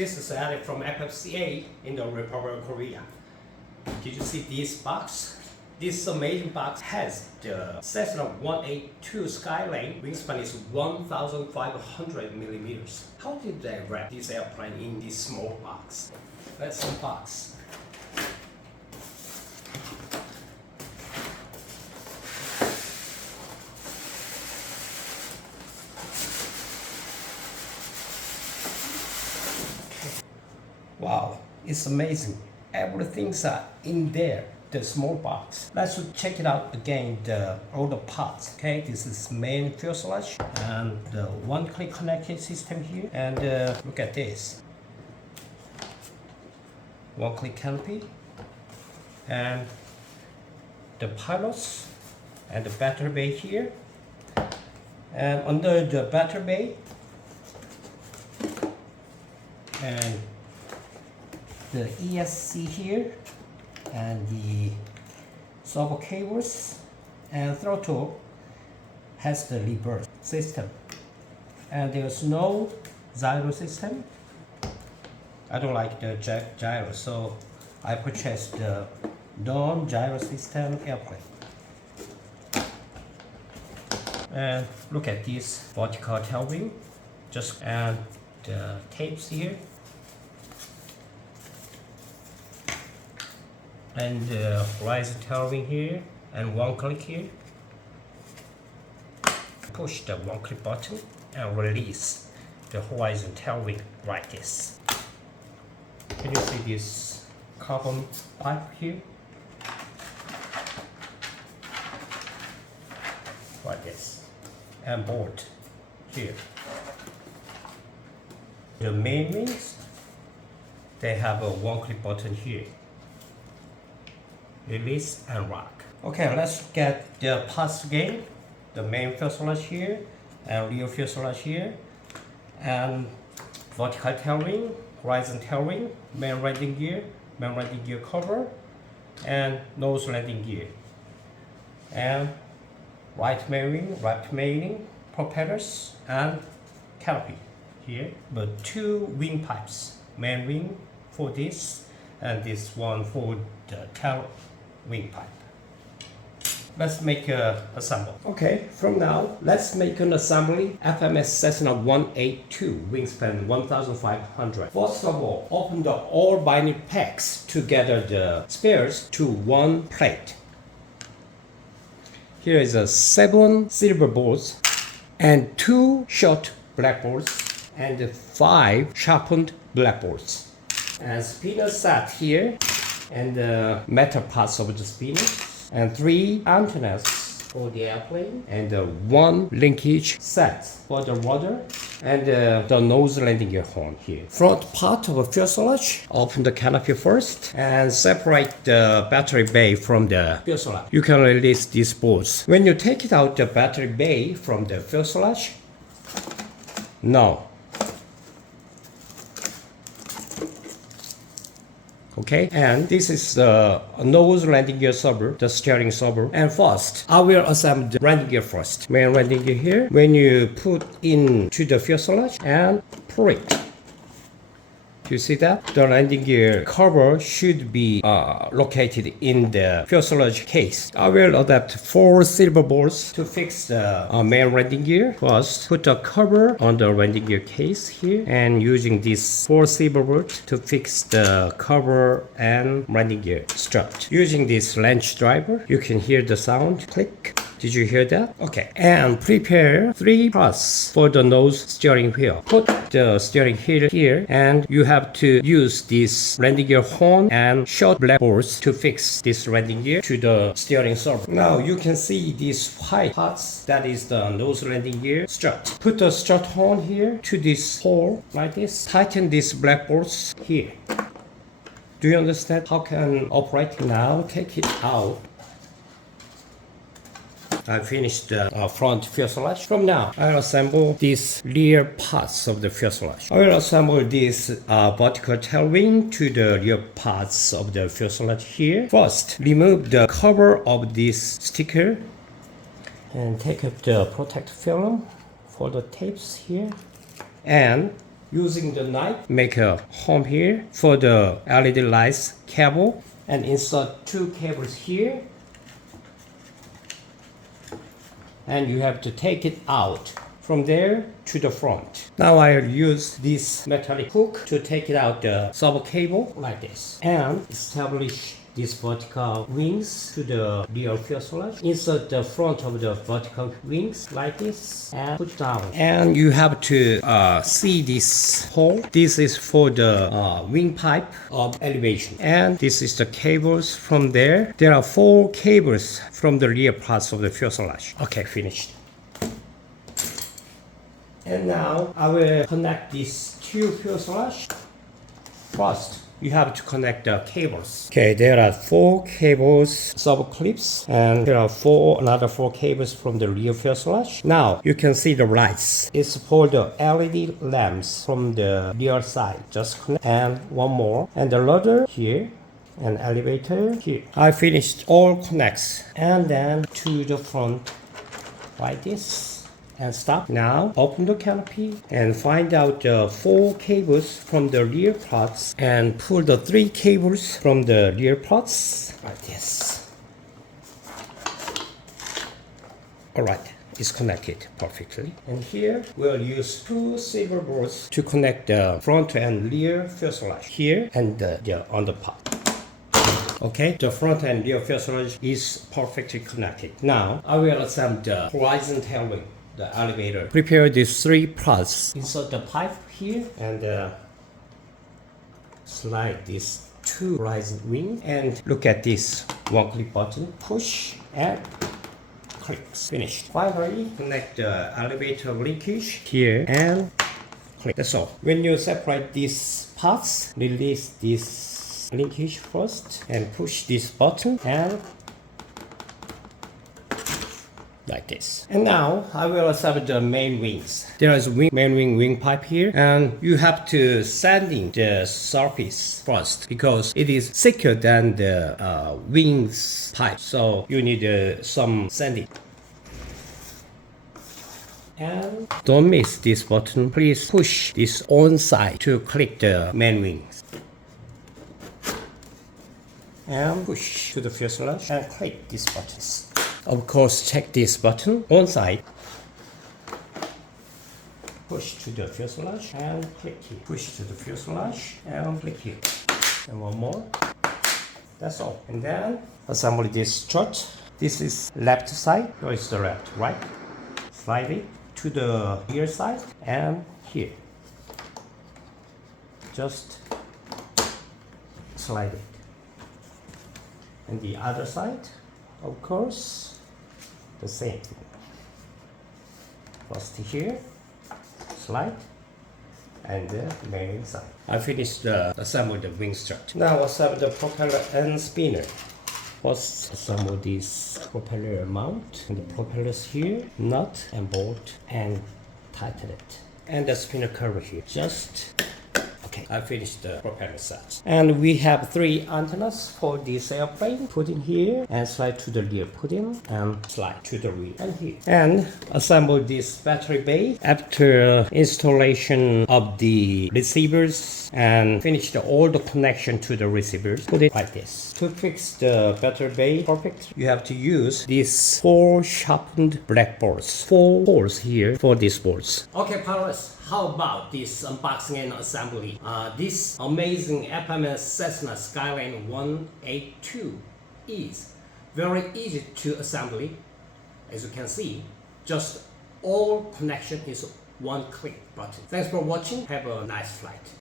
This is added from FMCA in the Republic of Korea. Did you see this box? This amazing box has the Cessna 182 Skylane. Wingspan is 1,500 millimeters. How did they wrap this airplane in this small box? Let's unbox. Wow, it's amazing. Everything's in there, the small box. Let's check it out again, all the parts. Okay, this is main fuselage and the one-click connecting system here. And look at this. One-click canopy. And the pilots and the battery bay here. And under the battery bay, and the ESC here, and the servo cables, and throttle has the reverse system, and there's no gyro system. I don't like the gyro, so I purchased the non-gyro system airplane. And look at this vertical tail wing, just and the tapes here. And the horizon tail wing here, and one click here. Push the one click button and release the horizon tail wing like this. Can you see this carbon pipe here? Like this. And bolt here. The main wings, they have a one click button here. Release and rock. Okay, let's get the parts again. The main fuselage here, and rear fuselage here, and vertical tail wing, horizon tail wing, main landing gear cover, and nose landing gear, and right main wing, propellers, and canopy here. But two wing pipes, main wing for this, and this one for the tail wing pipe. Let's make a assemble. Okay, from now, let's make an assembly. FMS Cessna 182, wingspan 1,500. First of all, open the all binary packs to gather the spares to one plate. Here is 7 silver balls and 2 short black balls and 5 sharpened black balls. And spinner set here, and the metal parts of the spinner, and 3 antennas for the airplane, and 1 linkage set for the rudder, and the nose landing gear horn here. Front part of a fuselage, open the canopy first and separate the battery bay from the fuselage. You can release these bolts. When you take it out the battery bay from the fuselage, now, okay, and this is the nose landing gear subber, the steering subber. And first, I will assemble the landing gear first. Main landing gear here. When you put into the fuselage and pull it, you see that? The landing gear cover should be located in the fuselage case. I will adapt 4 silver balls to fix the main landing gear. First, put the cover on the landing gear case here, and using these 4 silver bolts to fix the cover and landing gear strut. Using this wrench driver, you can hear the sound click. Did you hear that? Okay. And prepare 3 parts for the nose steering wheel. Put the steering wheel here, and you have to use this landing gear horn and short black balls to fix this landing gear to the steering servo. Now you can see these white parts, that is the nose landing gear strut. Put the strut horn here to this hole like this. Tighten these black balls here. Do you understand how can operate? Now take it out. I finished the front fuselage. From now, I'll assemble these rear parts of the fuselage. I will assemble this vertical tail wing to the rear parts of the fuselage here. First, remove the cover of this sticker and take up the protect film for the tapes here. And using the knife, make a home here for the LED lights cable and insert 2 cables here. And you have to take it out from there to the front. Now I'll use this metallic hook to take it out the servo cable like this and establish these vertical wings to the rear fuselage. Insert the front of the vertical wings like this and put down. And you have to see this hole. This is for the wing pipe of elevation. And this is the cables from there. There are 4 cables from the rear parts of the fuselage. Okay, finished. And now I will connect these 2 fuselage. First, you have to connect the cables. Okay, there are 4 cables, servo clips, and there are another 4 cables from the rear fuselage. Now you can see the lights. It's for the LED lamps from the rear side. Just connect, and one more, and the rudder here, and elevator here. I finished all connects, and then to the front like this. And stop. Now open the canopy and find out the 4 cables from the rear parts and pull the 3 cables from the rear parts like this. Alright, it's connected perfectly. And here we'll use 2 silver bolts to connect the front and rear fuselage here and the underpart. Okay, the front and rear fuselage is perfectly connected. Now I will assemble the horizon tail wing. The elevator. Prepare these 3 parts. Insert the pipe here and slide these 2 horizon wing and look at this 1-click button. Push and clicks. Finished. Finally, connect the elevator linkage here and click. That's all. When you separate these parts, release this linkage first and push this button and like this. And now I will assemble the main wings. There is main wing pipe here, and you have to sanding the surface first because it is thicker than the wings pipe. So you need some sanding. And don't miss this button. Please push this on side to click the main wings. And push to the fuselage and click these buttons. Of course, check this button on side. Push to the fuselage and click here. Push to the fuselage and click here. And one more. That's all. And then assemble this strut. This is left side. No, it's the left, right? Slide it to the rear side and here. Just slide it. And the other side, of course, the same thing. First here, slide, and the main side. I finished assemble the wing strut. Now assemble the propeller and spinner. First assemble this propeller mount and the propellers here, nut and bolt, and tighten it. And the spinner cover here. Just okay, I finished the propeller set. And we have 3 antennas for this airplane. Put in here and slide to the rear. Put in and slide to the rear and here. And assemble this battery bay after installation of the receivers and finish all the connection to the receivers. Put it like this. To fix the battery bay perfect, you have to use these 4 sharpened black bolts. 4 holes here for these bolts. Okay, pilots. How about this unboxing and assembly? This amazing FMS Cessna Skylane 182 is very easy to assembly. As you can see, just all connection is 1-click button. Thanks for watching. Have a nice flight.